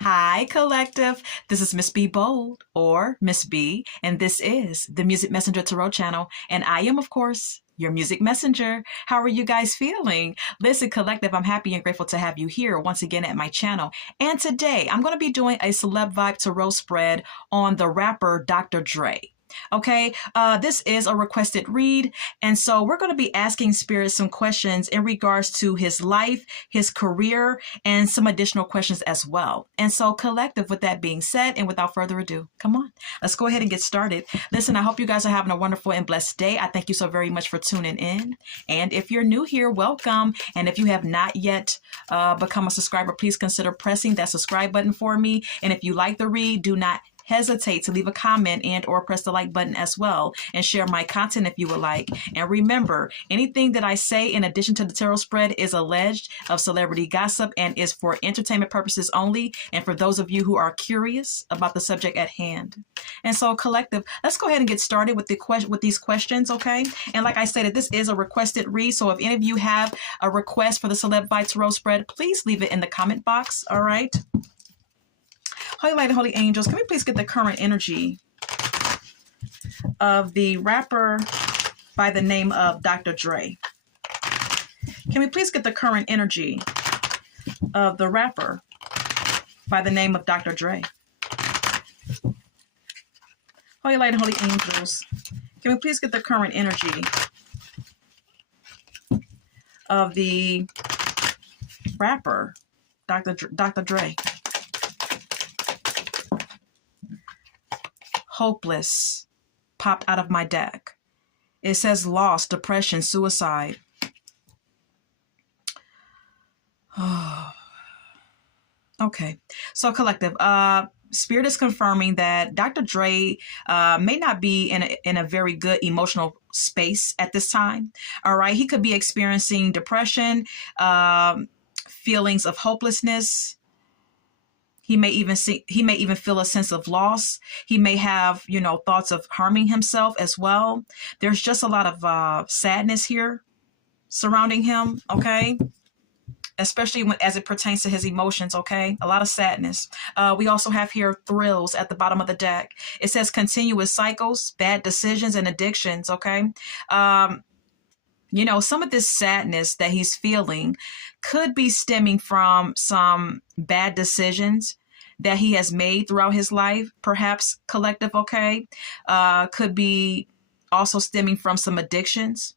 Hi, collective. This is Miss B Bold or Miss B, and this is the Music Messenger Tarot channel. And I am, of course, your music messenger. How are you guys feeling? Listen, collective, I'm happy and grateful to have you here once again at my channel. And today I'm going to be doing a Celeb Vibe Tarot spread on the rapper Dr. Dre. Okay, this is a requested read, and so we're going to be asking Spirit some questions in regards to his life, his career, and some additional questions as well. And so, collective, with that being said, and without further ado, come on, let's go ahead and get started. Listen, I hope you guys are having a wonderful and blessed day. I thank you so very much for tuning in. And if you're new here, welcome. And if you have not yet become a subscriber, please consider pressing that subscribe button for me. And if you like the read, do not hesitate to leave a comment and or press the like button as well, and share my content if you would like. And remember, anything that I say in addition to the tarot spread is alleged of celebrity gossip and is for entertainment purposes only, and for those of you who are curious about the subject at hand. And so, collective, let's go ahead and get started with these questions, okay? And like I said, this is a requested read, so if any of you have a request for the Celeb Vibe Tarot spread, please leave it in the comment box. All right. Holy Light and Holy Angels, can we please get the current energy of the rapper by the name of Dr. Dre? Can we please get the current energy of the rapper by the name of Dr. Dre? Holy Light and Holy Angels, can we please get the current energy of the rapper Dr. Dre? Hopeless popped out of my deck. It says loss, depression, suicide. Okay. So, collective, Spirit is confirming that Dr. Dre may not be in a very good emotional space at this time. All right. He could be experiencing depression, feelings of hopelessness. He may even feel a sense of loss. He may have, thoughts of harming himself as well. There's just a lot of sadness here surrounding him, okay? Especially as it pertains to his emotions, okay? A lot of sadness. We also have here thrills at the bottom of the deck. It says continuous cycles, bad decisions, and addictions, okay? Some of this sadness that he's feeling could be stemming from some bad decisions that he has made throughout his life, perhaps, collective, okay? Could be also stemming from some addictions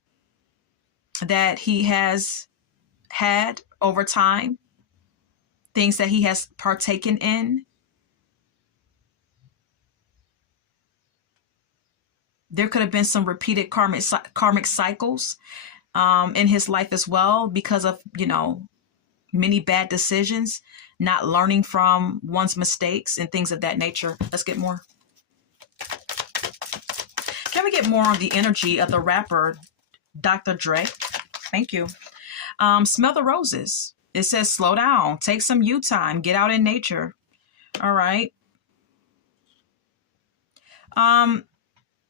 that he has had over time, things that he has partaken in. There could have been some repeated karmic cycles in his life as well because of, many bad decisions, not learning from one's mistakes and things of that nature. Let's get more. Can we get more on the energy of the rapper Dr. Dre? Thank you. Smell the roses. It says slow down, take some you time, get out in nature. All right.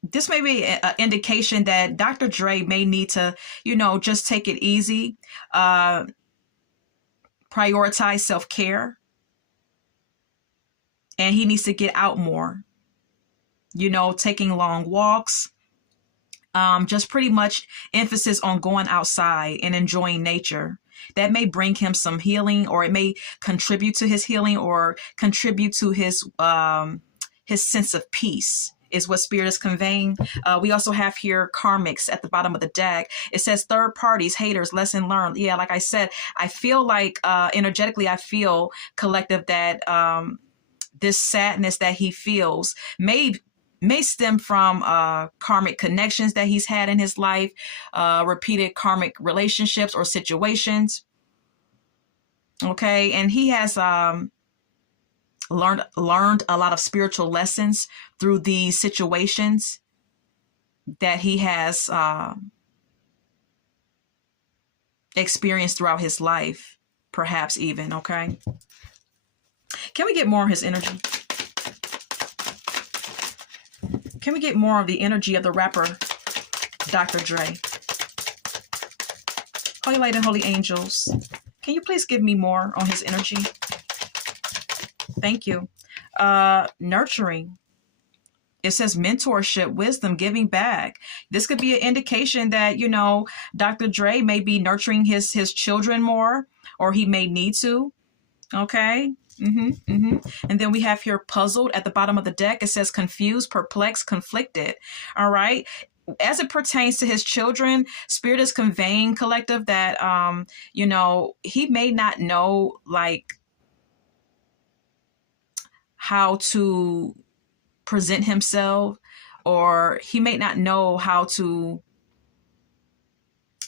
This may be an indication that Dr. Dre may need to, just take it easy, prioritize self-care, and he needs to get out more, taking long walks, just pretty much emphasis on going outside and enjoying nature. That may bring him some healing, or it may contribute to his healing, or contribute to his sense of peace, is what Spirit is conveying. We also have here karmics at the bottom of the deck. It says third parties, haters, lesson learned. Yeah, like I said, I feel like energetically, I feel, collective, that this sadness that he feels may stem from karmic connections that he's had in his life, repeated karmic relationships or situations. Okay, and he has learned a lot of spiritual lessons through these situations that he has experienced throughout his life, perhaps even, okay? Can we get more of his energy? Can we get more of the energy of the rapper Dr. Dre? Holy Light and Holy Angels, can you please give me more on his energy? Thank you. Nurturing. It says mentorship, wisdom, giving back. This could be an indication that, Dr. Dre may be nurturing his children more, or he may need to. Okay. And then we have here puzzled at the bottom of the deck. It says confused, perplexed, conflicted. All right. As it pertains to his children, Spirit is conveying, collective, that he may not know like how to present himself, or he may not know how to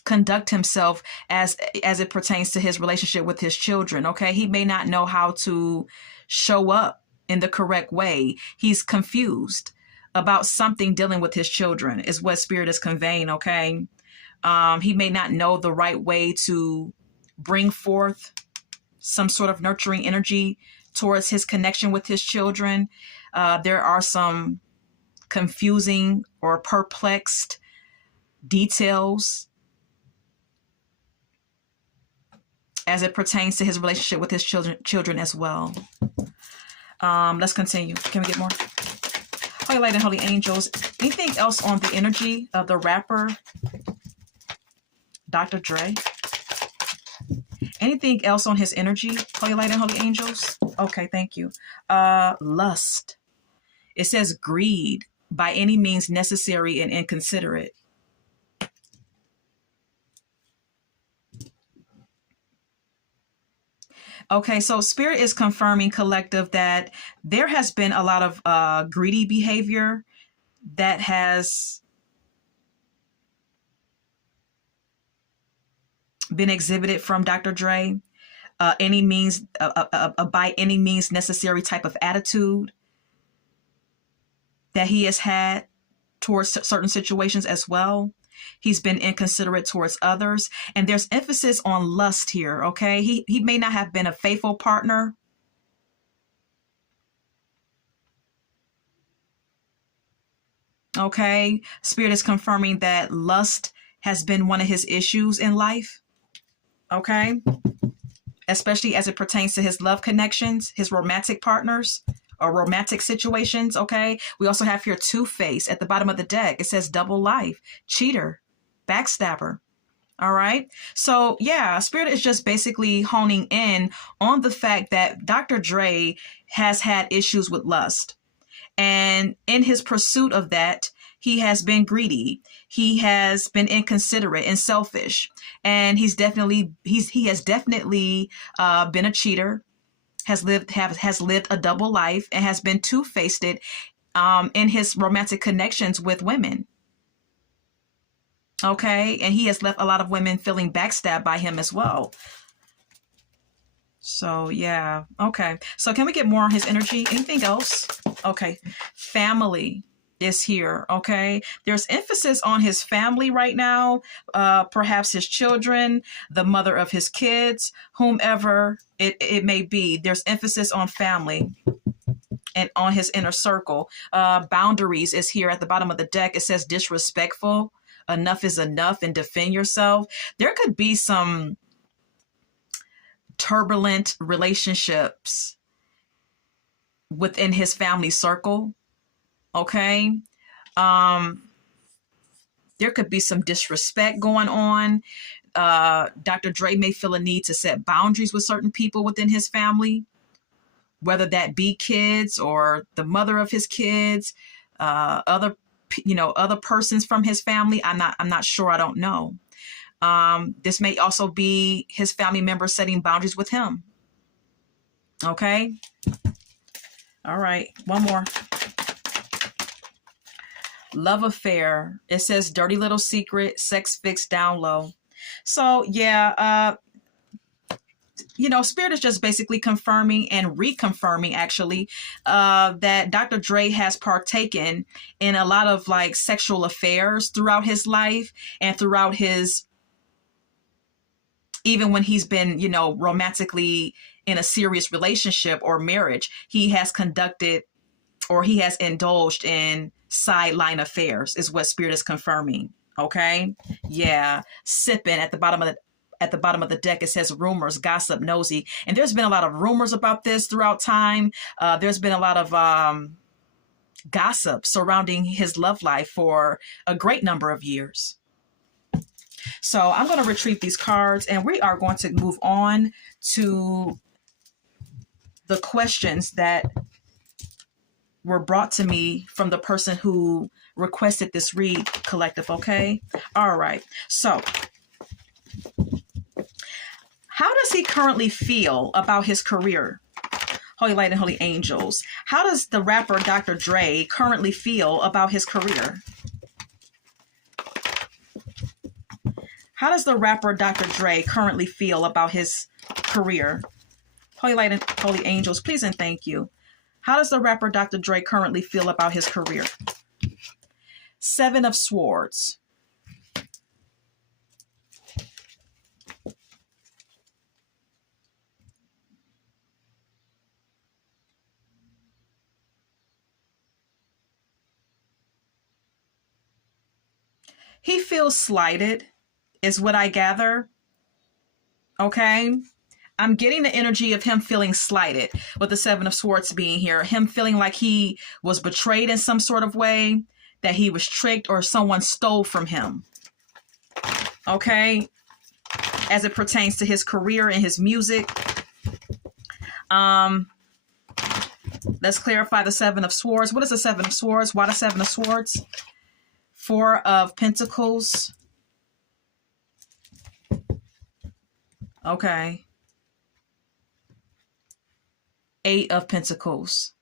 conduct himself as it pertains to his relationship with his children. Okay, he may not know how to show up in the correct way. He's confused about something dealing with his children, is what Spirit is conveying. Okay, he may not know the right way to bring forth some sort of nurturing energy towards his connection with his children. There are some confusing or perplexed details as it pertains to his relationship with his children as well. Let's continue. Can we get more? Holy Light and Holy Angels. Anything else on the energy of the rapper Dr. Dre? Anything else on his energy? Holy Light and Holy Angels. Okay, thank you. Lust. It says greed, by any means necessary and inconsiderate. Okay, so Spirit is confirming, collective, that there has been a lot of greedy behavior that has been exhibited from Dr. Dre. Any means, by any means necessary type of attitude that he has had towards certain situations as well. He's been inconsiderate towards others. And there's emphasis on lust here, okay? He may not have been a faithful partner. Okay? Spirit is confirming that lust has been one of his issues in life. Okay? Especially as it pertains to his love connections, his romantic partners, or romantic situations. Okay. We also have here Two-Face at the bottom of the deck. It says double life, cheater, backstabber. All right. So yeah, Spirit is just basically honing in on the fact that Dr. Dre has had issues with lust. And in his pursuit of that, he has been greedy. He has been inconsiderate and selfish. And he has definitely been a cheater. Has lived a double life, and has been two-faced in his romantic connections with women. Okay, and he has left a lot of women feeling backstabbed by him as well. So yeah, okay. So can we get more on his energy? Anything else? Okay, family is here. Okay, there's emphasis on his family right now, perhaps his children, the mother of his kids, whomever it may be. There's emphasis on family and on his inner circle. Boundaries is here at the bottom of the deck. It says disrespectful, enough is enough, and defend yourself. There could be some turbulent relationships within his family circle. Okay. There could be some disrespect going on. Dr. Dre may feel a need to set boundaries with certain people within his family, whether that be kids or the mother of his kids, other persons from his family. I'm not sure. I don't know. This may also be his family members setting boundaries with him. Okay. All right. One more. Love affair. It says dirty little secret, sex fixed down low. So yeah, Spirit is just basically confirming and reconfirming, actually, that Dr. Dre has partaken in a lot of like sexual affairs throughout his life, and throughout his, even when he's been, romantically in a serious relationship or marriage, he has conducted, or he has indulged in sideline affairs, is what Spirit is confirming. Okay. Yeah. Sipping at the bottom at the bottom of the deck, it says rumors, gossip, nosy. And there's been a lot of rumors about this throughout time. There's been a lot of gossip surrounding his love life for a great number of years. So I'm going to retrieve these cards and we are going to move on to the questions that were brought to me from the person who requested this read, collective. Okay. All right. So how does he currently feel about his career? Holy Light and Holy Angels. How does the rapper Dr. Dre currently feel about his career? How does the rapper Dr. Dre currently feel about his career? Holy Light and Holy Angels, please and thank you. How does the rapper Dr. Dre currently feel about his career? Seven of Swords. He feels slighted, is what I gather. Okay. I'm getting the energy of him feeling slighted with the Seven of Swords being here. Him feeling like he was betrayed in some sort of way, that he was tricked or someone stole from him. Okay. As it pertains to his career and his music. Let's clarify the Seven of Swords. What is the Seven of Swords? Why the Seven of Swords? Four of Pentacles. Okay. Eight of Pentacles.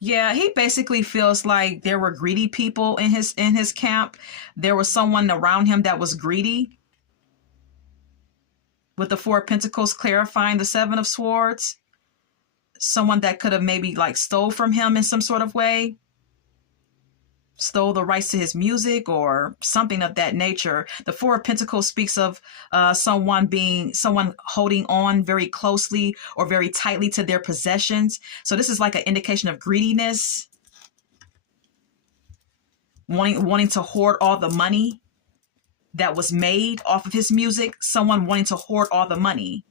Yeah, he basically feels like there were greedy people in his camp. There was someone around him that was greedy. With the Four of Pentacles clarifying the Seven of Swords. Someone that could have maybe like stole from him in some sort of way. Stole the rights to his music or something of that nature. The Four of Pentacles speaks of someone holding on very closely or very tightly to their possessions. So this is like an indication of greediness, wanting to hoard all the money that was made off of his music. Someone wanting to hoard all the money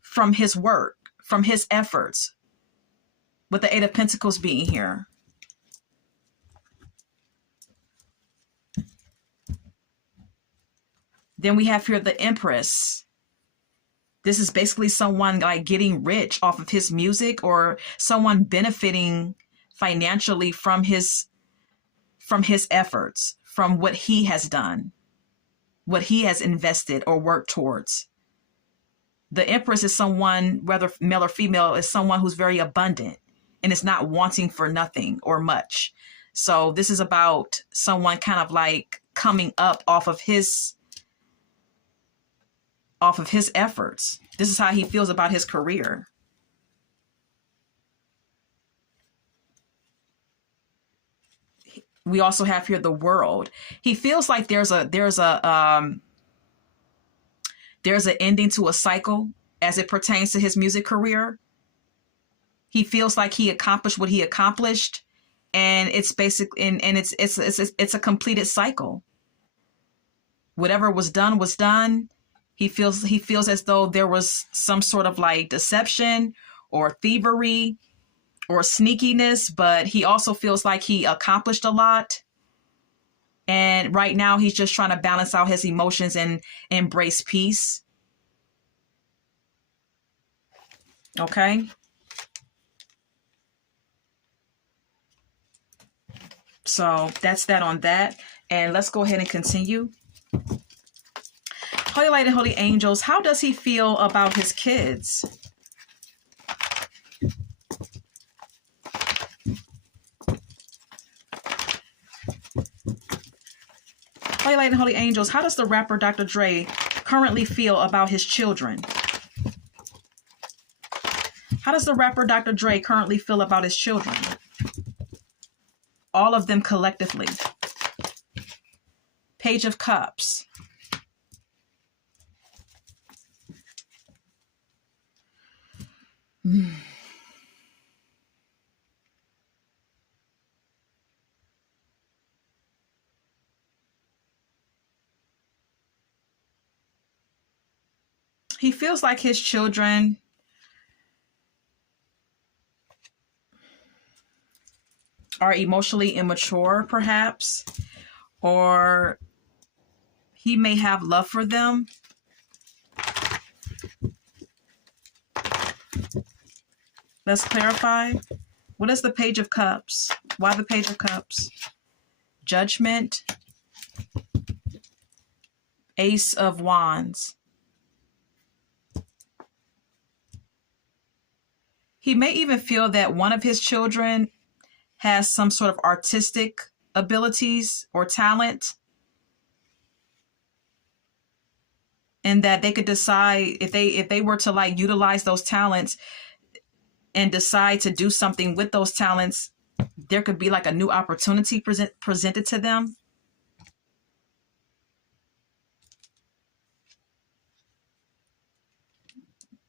from his work, from his efforts. With the Eight of Pentacles being here. Then we have here the Empress. This is basically someone like getting rich off of his music or someone benefiting financially from his efforts, from what he has done, what he has invested or worked towards. The Empress is someone, whether male or female, is someone who's very abundant and is not wanting for nothing or much. So this is about someone kind of like coming up off of his efforts. This is how he feels about his career. We also have here the World. He feels like there's an ending to a cycle as it pertains to his music career. He feels like he accomplished what he accomplished, and it's it's a completed cycle. Whatever was done. He feels as though there was some sort of like deception or thievery or sneakiness, but he also feels like he accomplished a lot. And right now he's just trying to balance out his emotions and embrace peace. Okay. So that's that on that. And let's go ahead and continue. Holy Light and Holy Angels, how does he feel about his kids? Holy Light and Holy Angels, how does the rapper Dr. Dre currently feel about his children? How does the rapper Dr. Dre currently feel about his children? All of them collectively. Page of Cups. He feels like his children are emotionally immature, perhaps, or he may have love for them. Let's clarify. What is the Page of Cups? Why the Page of Cups? Judgment. Ace of Wands. He may even feel that one of his children has some sort of artistic abilities or talent, and that they could decide if they were to like utilize those talents and decide to do something with those talents, there could be like a new opportunity presented to them.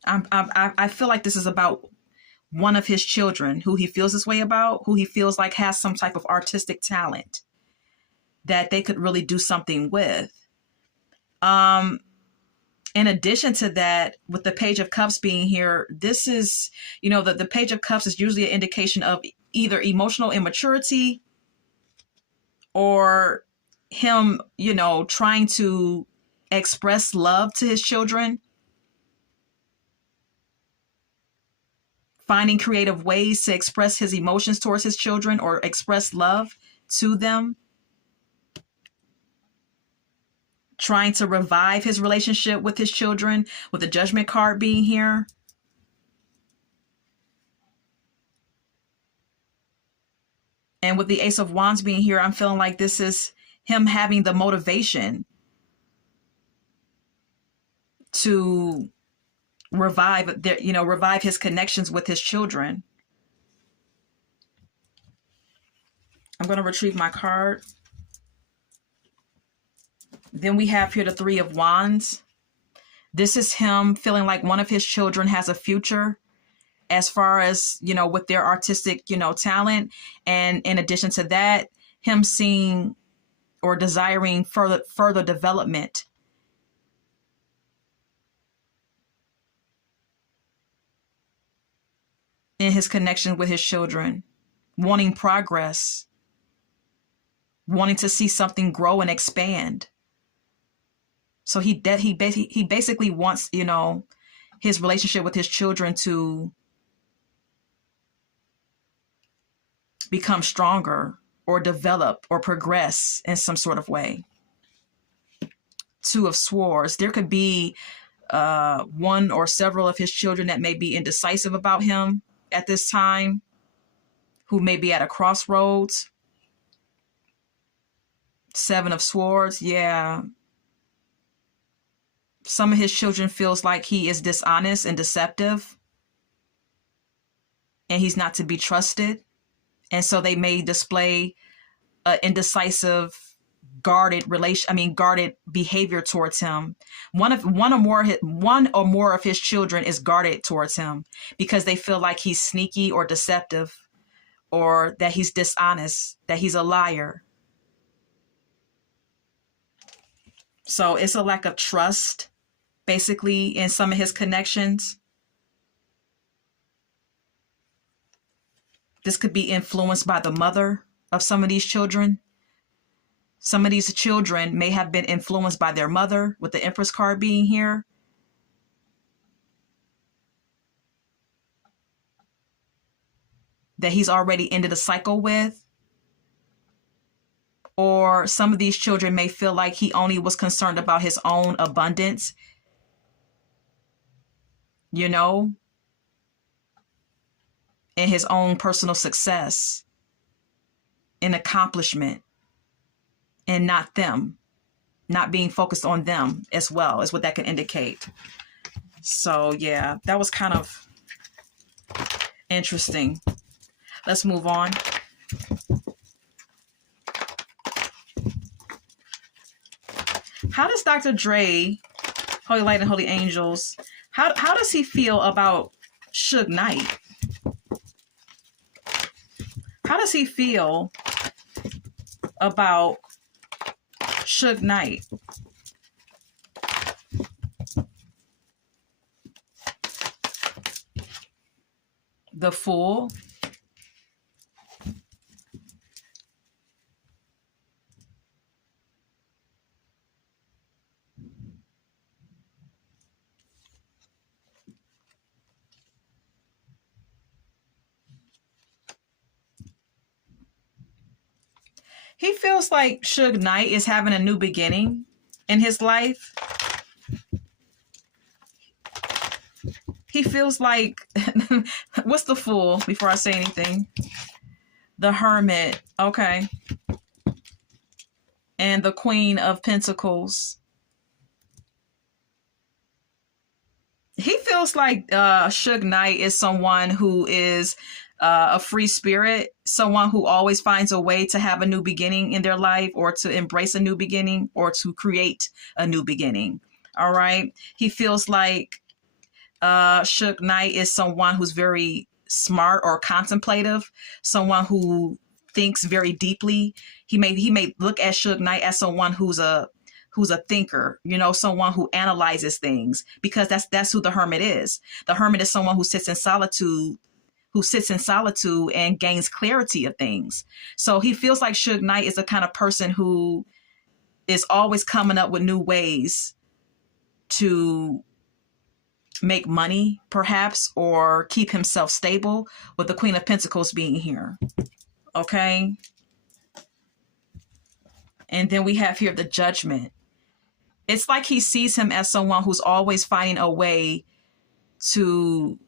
I feel like this is about one of his children who he feels this way about, who he feels like has some type of artistic talent that they could really do something with. In addition to that, with the Page of Cups being here, this is, the Page of Cups is usually an indication of either emotional immaturity or him, trying to express love to his children, finding creative ways to express his emotions towards his children or express love to them, trying to revive his relationship with his children, with the Judgment card being here. And with the Ace of Wands being here, I'm feeling like this is him having the motivation to revive his connections with his children. I'm going to retrieve my card. Then we have here the Three of Wands. This is him feeling like one of his children has a future as far as, with their artistic, talent. And in addition to that, him seeing or desiring further development in his connection with his children, wanting progress, wanting to see something grow and expand. So he basically wants, his relationship with his children to become stronger or develop or progress in some sort of way. Two of Swords. There could be one or several of his children that may be indecisive about him at this time, who may be at a crossroads. Seven of Swords. Yeah. Some of his children feels like he is dishonest and deceptive, and he's not to be trusted. And so they may display indecisive, guarded behavior towards him. One or more of his children is guarded towards him because they feel like he's sneaky or deceptive, or that he's dishonest, that he's a liar. So it's a lack of trust, basically, in some of his connections. This could be influenced by the mother of some of these children. Some of these children may have been influenced by their mother, with the Empress card being here. That he's already ended a cycle with. Or some of these children may feel like he only was concerned about his own abundance, and his own personal success and accomplishment, and not them, not being focused on them as well, is what that could indicate. So yeah, that was kind of interesting. Let's move on. How does Dr. Dre, Holy Light and Holy Angels, how does he feel about Suge Knight? How does he feel about Suge Knight? The Fool. He feels like Suge Knight is having a new beginning in his life. He feels like, what's the Fool before I say anything? The Hermit. Okay. And the Queen of Pentacles. He feels like Suge Knight is someone who is a free spirit, someone who always finds a way to have a new beginning in their life, or to embrace a new beginning, or to create a new beginning. All right. He feels like Suge Knight is someone who's very smart or contemplative, someone who thinks very deeply. He may look at Suge Knight as someone who's a thinker, someone who analyzes things, because that's who the Hermit is. The Hermit is someone who sits in solitude and gains clarity of things. So he feels like Suge Knight is the kind of person who is always coming up with new ways to make money, perhaps, or keep himself stable, with the Queen of Pentacles being here. Okay. And then we have here the Judgment. It's like he sees him as someone who's always finding a way to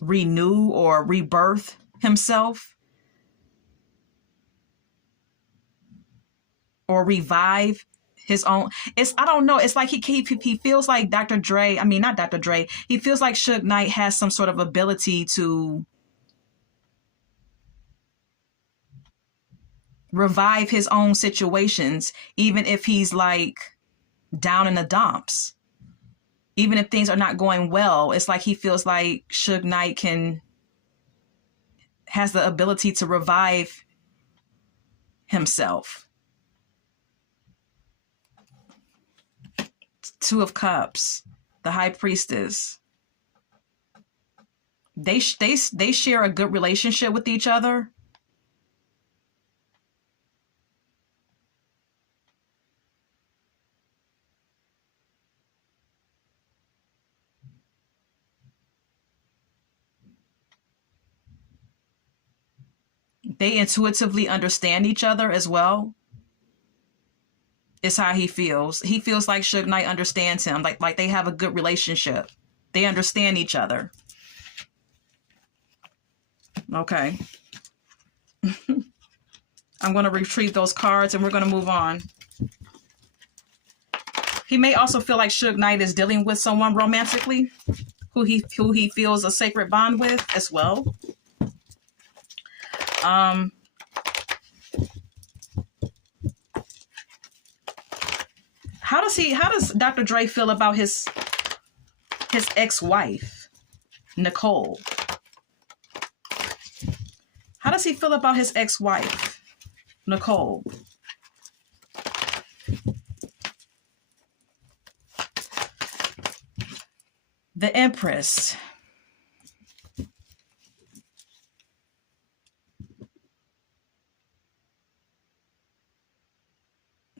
renew or rebirth himself, or revive his own. I don't know. It's like he feels like Dr. Dre. I mean, not Dr. Dre. He feels like Suge Knight has some sort of ability to revive his own situations, even if he's like down in the dumps, even if things are not going well. It's like he feels like Suge Knight has the ability to revive himself. Two of Cups, the High Priestess. They share a good relationship with each other. They intuitively understand each other as well. Is how he feels. He feels like Suge Knight understands him. Like they have a good relationship. They understand each other. Okay. I'm going to retrieve those cards and we're going to move on. He may also feel like Suge Knight is dealing with someone romantically who he feels a sacred bond with as well. How does Dr. Dre feel about his ex-wife, Nicole? How does he feel about his ex-wife, Nicole? The Empress.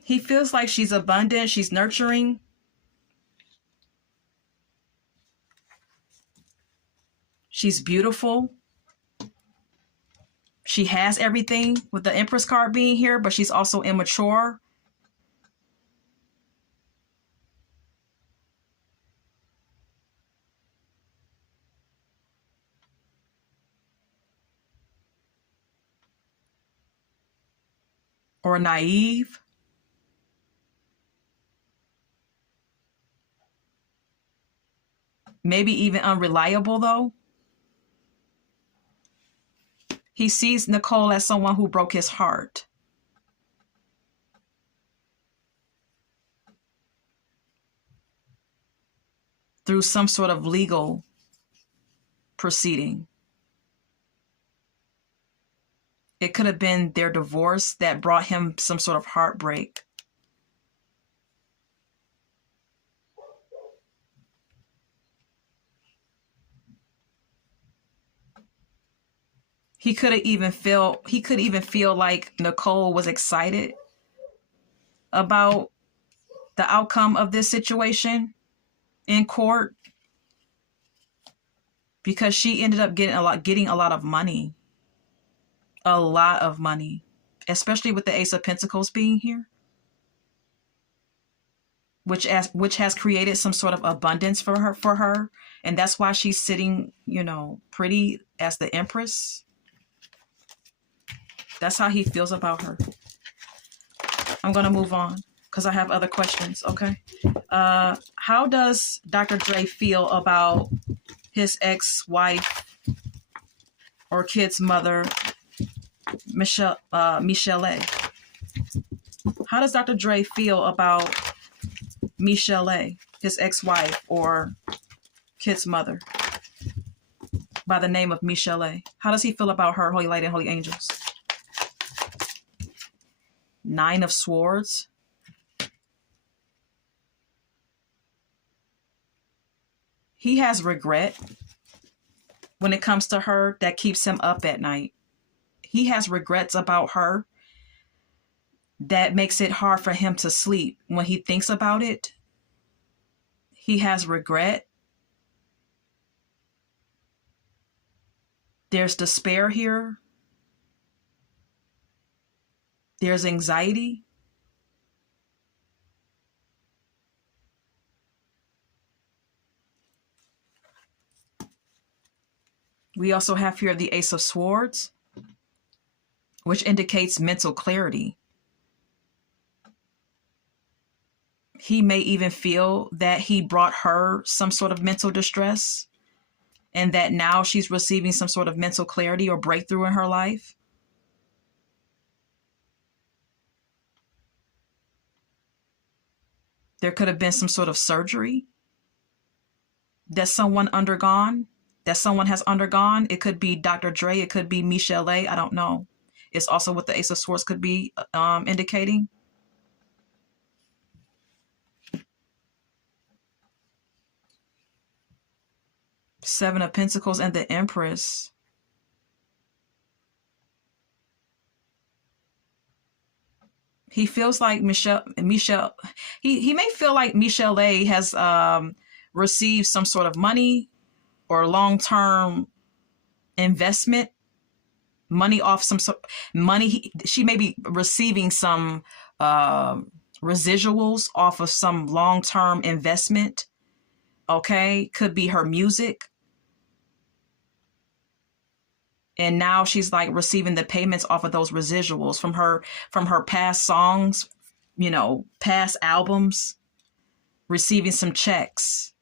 He feels like she's abundant, she's nurturing. She's beautiful. She has everything, with the Empress card being here, but she's also immature. Or naive. Maybe even unreliable, though. He sees Nicole as someone who broke his heart. Through some sort of legal proceeding. It could have been their divorce that brought him some sort of heartbreak. he could even feel like Nicole was excited about the outcome of this situation in court, because she ended up getting a lot of money. A lot of money, especially with the Ace of Pentacles being here, which has created some sort of abundance for her, and that's why she's sitting, pretty as the Empress. That's how he feels about her. I'm gonna move on because I have other questions. Okay, how does Dr. Dre feel about his ex-wife or kid's mother, Michelle A? How does Dr. Dre feel about Michelle A, his ex-wife or kid's mother, by the name of Michelle A? How does he feel about her, Holy Light and Holy Angels? 9 of Swords. He has regret when it comes to her that keeps him up at night. He has regrets about her that makes it hard for him to sleep. When he thinks about it, he has regret. There's despair here. There's anxiety. We also have here the Ace of Swords, which indicates mental clarity. He may even feel that he brought her some sort of mental distress, and that now she's receiving some sort of mental clarity or breakthrough in her life. There could have been some sort of surgery that someone has undergone. It could be Dr. Dre. It could be Michelle A. I don't know. It's also what the Ace of Swords could be indicating. Seven of Pentacles and the Empress. He feels like he may feel like Michelle A has received some sort of money or long-term investment, money off some money. She may be receiving some residuals off of some long-term investment. Okay, could be her music. And now she's like receiving the payments off of those residuals from her past songs, past albums, receiving some checks.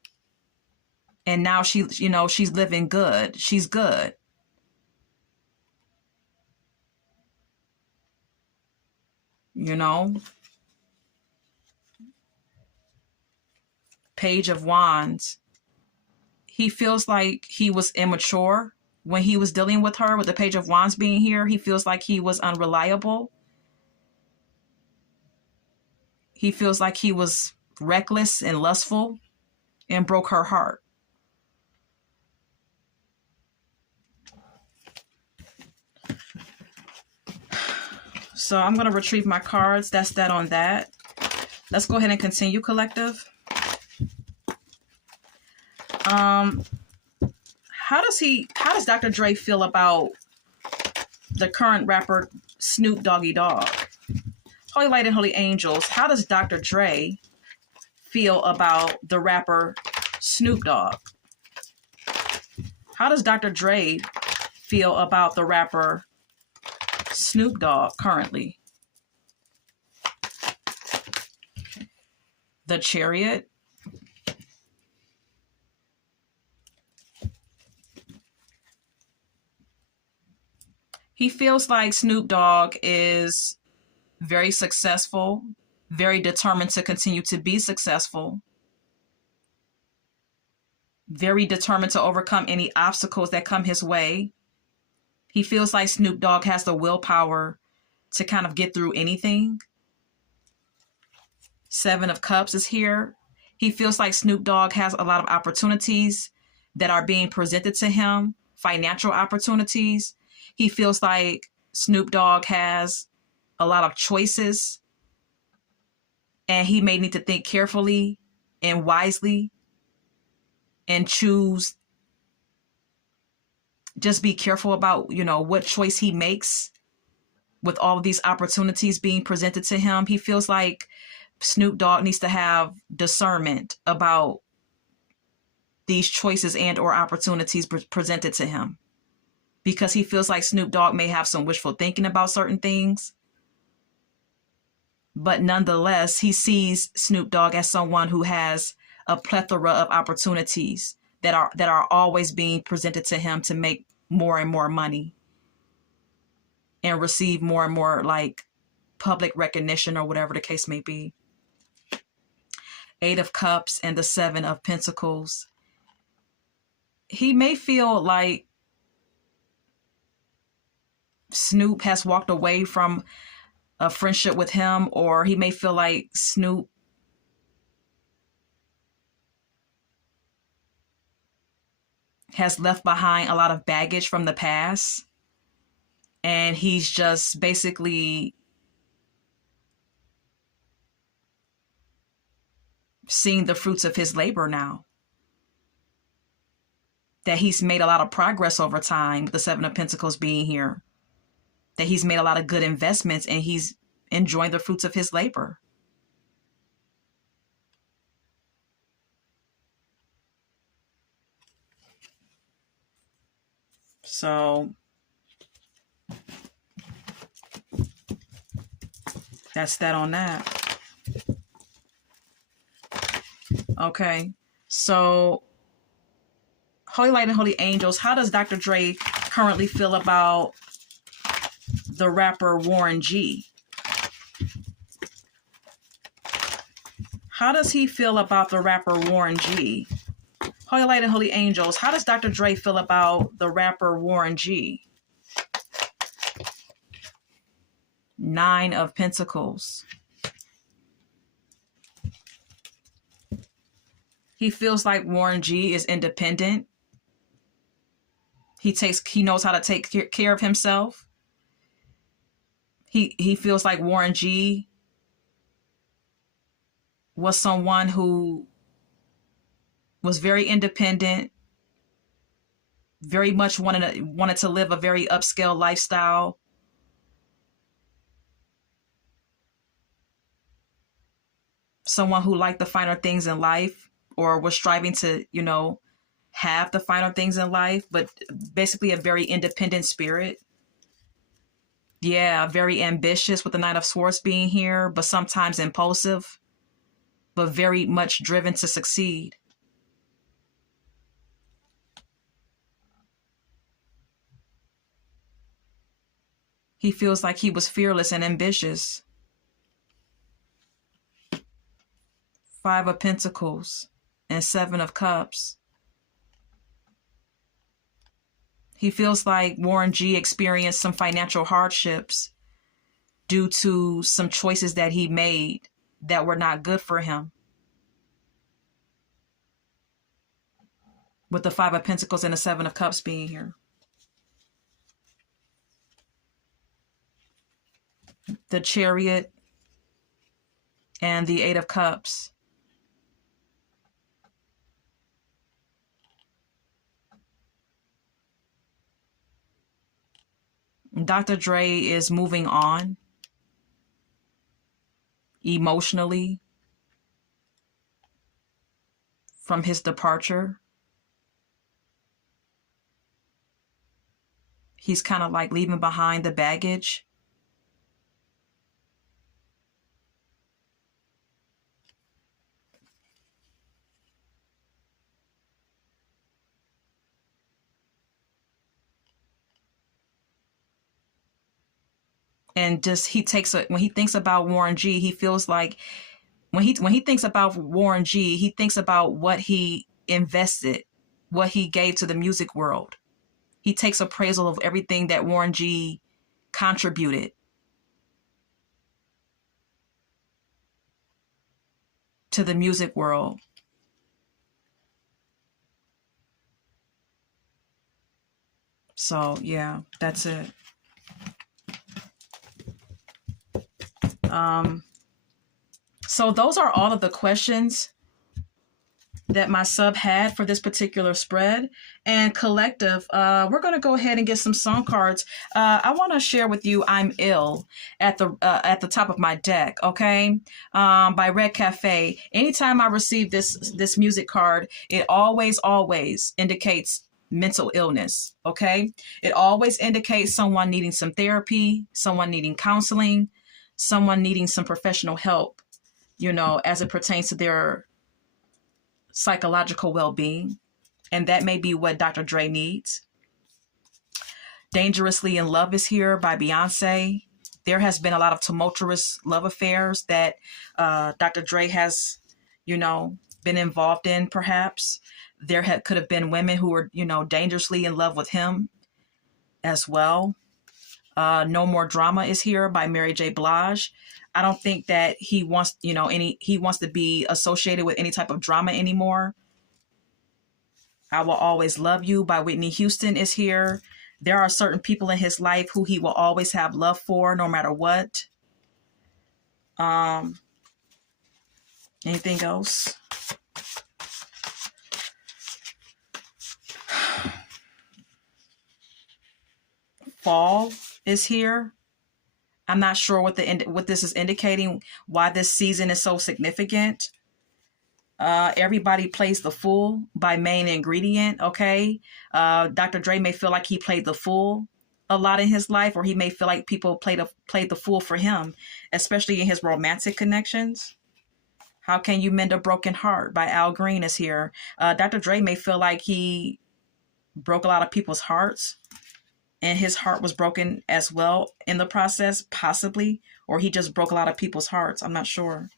And now she's living good. She's good. Page of Wands. He feels like he was immature when he was dealing with her, with the Page of Wands being here. He feels like he was unreliable. He feels like he was reckless and lustful and broke her heart. So I'm going to retrieve my cards. That's that on that. Let's go ahead and continue, collective. How does Dr. Dre feel about the current rapper Snoop Doggy Dogg? Holy Light and Holy Angels, how does Dr. Dre feel about the rapper Snoop Dogg? How does Dr. Dre feel about the rapper Snoop Dogg currently? The Chariot. He feels like Snoop Dogg is very successful, very determined to continue to be successful, very determined to overcome any obstacles that come his way. He feels like Snoop Dogg has the willpower to kind of get through anything. 7 of Cups is here. He feels like Snoop Dogg has a lot of opportunities that are being presented to him, financial opportunities. He feels like Snoop Dogg has a lot of choices, and he may need to think carefully and wisely and choose. Just be careful about, what choice he makes with all of these opportunities being presented to him. He feels like Snoop Dogg needs to have discernment about these choices and or opportunities presented to him, because he feels like Snoop Dogg may have some wishful thinking about certain things. But nonetheless, he sees Snoop Dogg as someone who has a plethora of opportunities that are always being presented to him to make more and more money and receive more and more like public recognition or whatever the case may be. 8 of Cups and the 7 of Pentacles. He may feel like Snoop has walked away from a friendship with him, or he may feel like Snoop has left behind a lot of baggage from the past, and he's just basically seeing the fruits of his labor now. That he's made a lot of progress over time, with the 7 of Pentacles being here. That he's made a lot of good investments and he's enjoying the fruits of his labor. So that's that on that. Okay. So Holy Light and Holy Angels, how does Dr. Dre currently feel about the rapper Warren G? How does he feel about the rapper Warren G? Holy Light and Holy Angels, how does Dr. Dre feel about the rapper Warren G? 9 of Pentacles. He feels like Warren G is independent. He knows how to take care of himself. He feels like Warren G was someone who was very independent, very much wanted to live a very upscale lifestyle. Someone who liked the finer things in life, or was striving to, have the finer things in life, but basically a very independent spirit. Yeah, very ambitious with the Knight of Swords being here, but sometimes impulsive, but very much driven to succeed. He feels like he was fearless and ambitious. 5 of Pentacles and 7 of Cups. He feels like Warren G experienced some financial hardships due to some choices that he made that were not good for him. With the 5 of Pentacles and the 7 of Cups being here. The Chariot and the 8 of Cups. Dr. Dre is moving on emotionally from his departure. He's kind of like leaving behind the baggage. And just when he thinks about Warren G, he feels like when he thinks about Warren G, he thinks about what he invested, what he gave to the music world. He takes appraisal of everything that Warren G contributed to the music world. So yeah, that's it. So those are all of the questions that my sub had for this particular spread. And collective, we're going to go ahead and get some song cards. I want to share with you "I'm Ill" at the top of my deck, okay, by Red Cafe. Anytime I receive this music card, it always indicates mental illness, okay. It always indicates someone needing some therapy, someone needing counseling, someone needing some professional help, as it pertains to their psychological well-being. And that may be what Dr. Dre needs. Dangerously in Love is here by Beyonce. There has been a lot of tumultuous love affairs that Dr. Dre has, been involved in, perhaps. There could have been women who were, dangerously in love with him as well. No More Drama is here by Mary J. Blige. I don't think that he wants, he wants to be associated with any type of drama anymore. I Will Always Love You by Whitney Houston is here. There are certain people in his life who he will always have love for, no matter what. Anything else? Fall is here. I'm not sure what this is indicating, why this season is so significant. Everybody Plays the Fool by Main Ingredient, okay? Dr. Dre may feel like he played the fool a lot in his life, or he may feel like people played the fool for him, especially in his romantic connections. How Can You Mend a Broken Heart by Al Green is here. Dr. Dre may feel like he broke a lot of people's hearts, and his heart was broken as well in the process, possibly, or he just broke a lot of people's hearts. I'm not sure.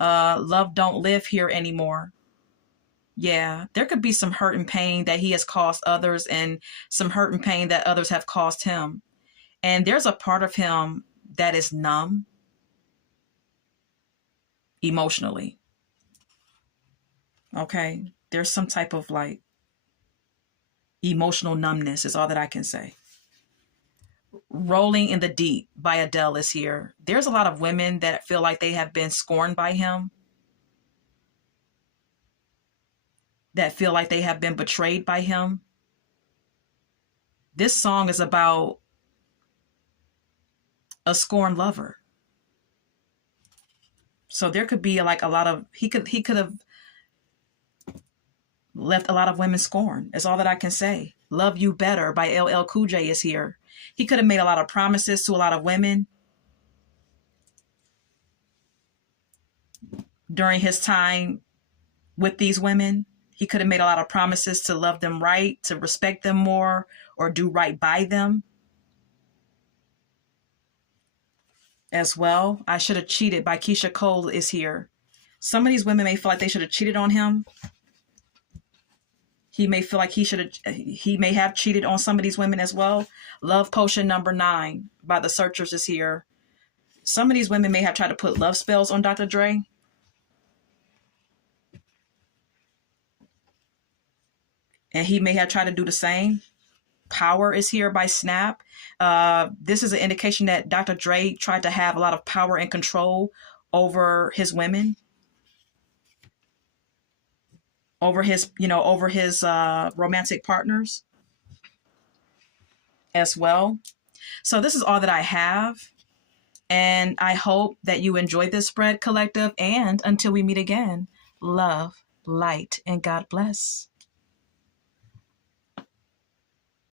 Love Don't Live here anymore. Yeah, there could be some hurt and pain that he has caused others, and some hurt and pain that others have caused him. And there's a part of him that is numb emotionally. Okay, there's some type of like emotional numbness is all that I can say. Rolling in the Deep by Adele is here. There's a lot of women that feel like they have been scorned by him, that feel like they have been betrayed by him. This song is about a scorned lover. So there could be like a lot of, he could have left a lot of women scorned. Is all that I can say. Love You Better by LL Cool J is here. He could have made a lot of promises to a lot of women during his time with these women. He could have made a lot of promises to love them right, to respect them more, or do right by them as well. I Should Have Cheated by Keisha Cole is here. Some of these women may feel like they should have cheated on him. He may feel like he may have cheated on some of these women as well. Love Potion number 9 by The Searchers is here. Some of these women may have tried to put love spells on Dr. Dre. And he may have tried to do the same. Power is here by Snap. This is an indication that Dr. Dre tried to have a lot of power and control over his women, over his romantic partners as well. So this is all that I have. And I hope that you enjoyed this spread, collective. And until we meet again, love, light, and God bless.